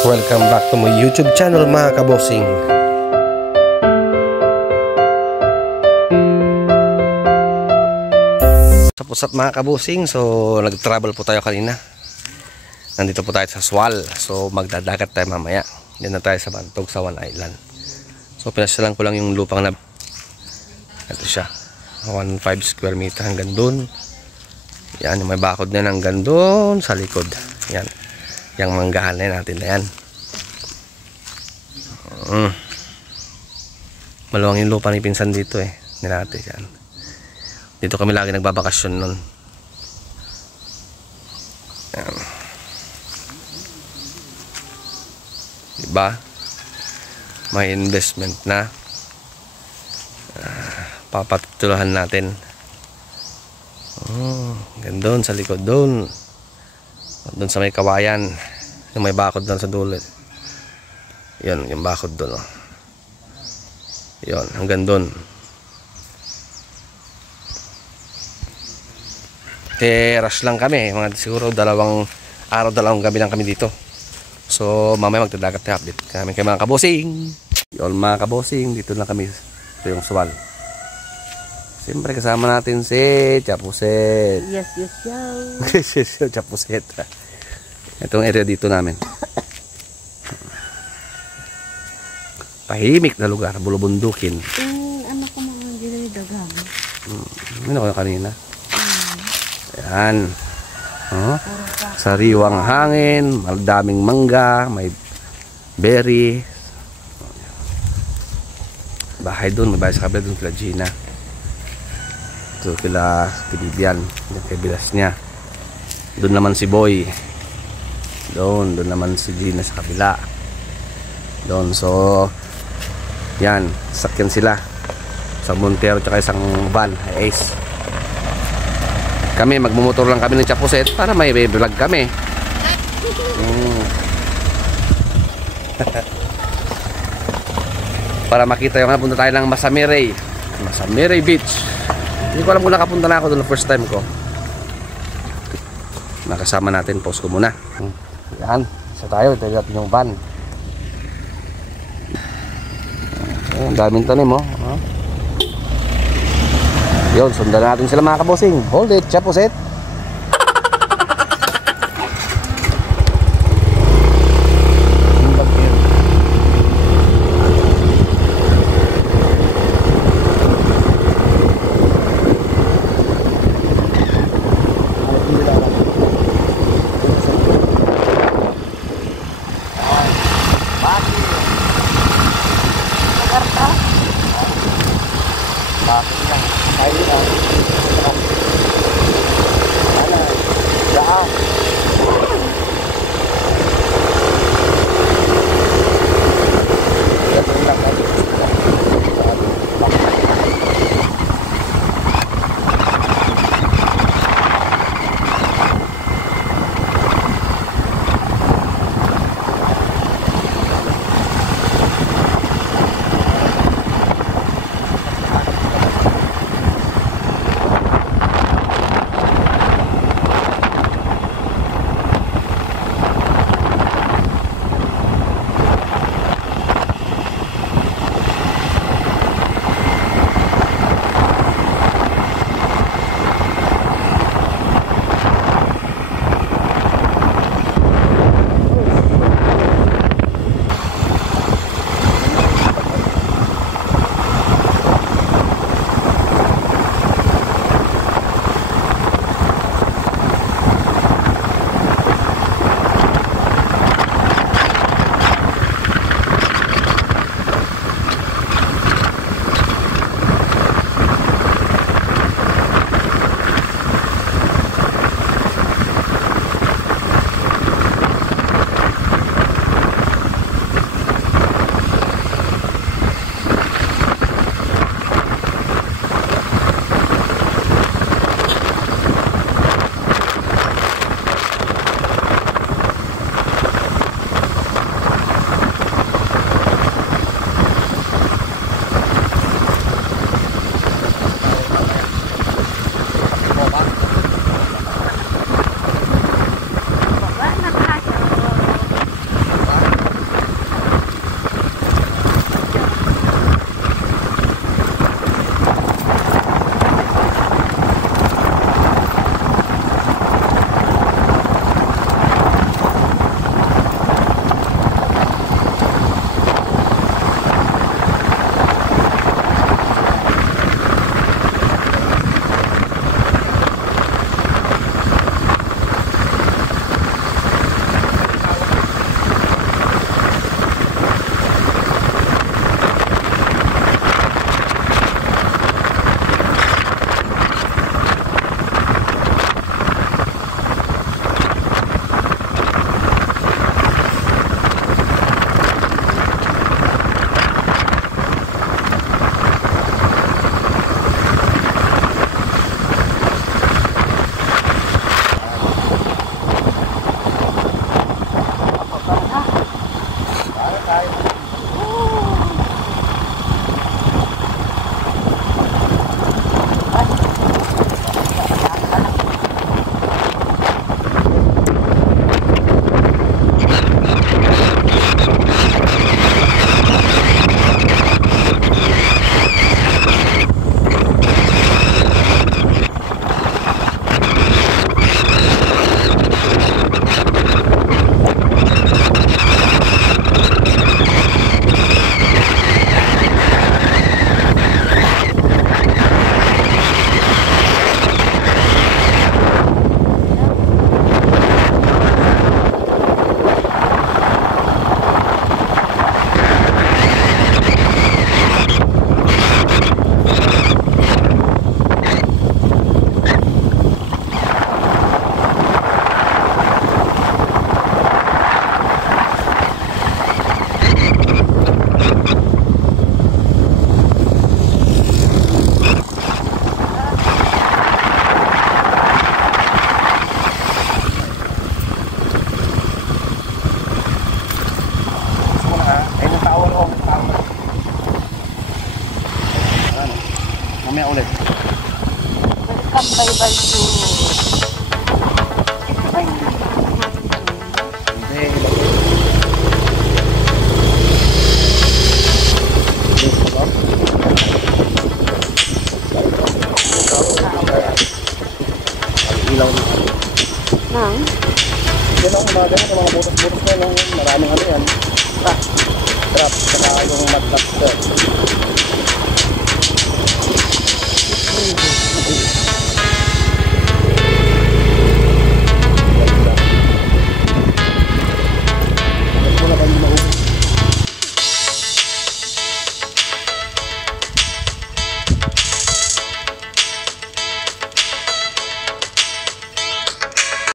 Welcome back to my YouTube channel mga kabosing. Sa pusat mga kabosing, so nag-travel po tayo kanina. Nandito po tayo sa Swal. So magdadagat tayo mamaya. Diyan na tayo sa Bantog, sa One Island. So pinasyalan ko lang yung lupang na ito siya, 1.5 square meter hanggang dun. Yan, may bakod na hanggang dun sa likod. Yan, yung manggahan na natin na yan. Maluwang yung lupa ni pinsan dito eh, nilate yan. Dito kami lagi nagbabakasyon nun. Yan. Diba? May investment na. Papatutulahan natin. Gandun sa likod doon. Doon sa may kawayan. Yung may bakod doon sa dulo. Yan, yung bakod doon. Oh. Yan, hanggang doon. Rush lang kami. Mga siguro dalawang araw, dalawang gabi lang kami dito. So mamaya magdadagat na update kami kay mga kabosing. Yon mga kabosing, dito lang kami. Ito yung Swal. Siyempre kasama natin si Chapuset. Yes, Chapuset. Itong area dito namin. Tahimik na lugar, bulubundukin. Ano ko mga dilay dagang. Ano ko kanina? Ayan. Sariwang hangin, madaming mangga, may berry. Bahay doon, may bahay sa kabila doon kila Gina. Ito kila Bibian, kay Bilas niya. Doon naman si Boy. Doon naman si Gina sa kabila. Doon, so yan, sakyan sila. Isang Montero tsaka isang van, Ace. Kami, magmumotor lang kami ng Chapuset para may vlog kami. Para makita yung punta tayo ng Masamirey Beach. Hindi ko alam kung nakapunta na ako doon first time ko. Nakasama natin, post ko muna. Yan, isa tayo, tayo natin yung van. Ang daming tanim oh. Yun, sundan natin sila mga kabosing. Hold it, Chapuset. maraming ano yan. Trap, saka yung mud lobster.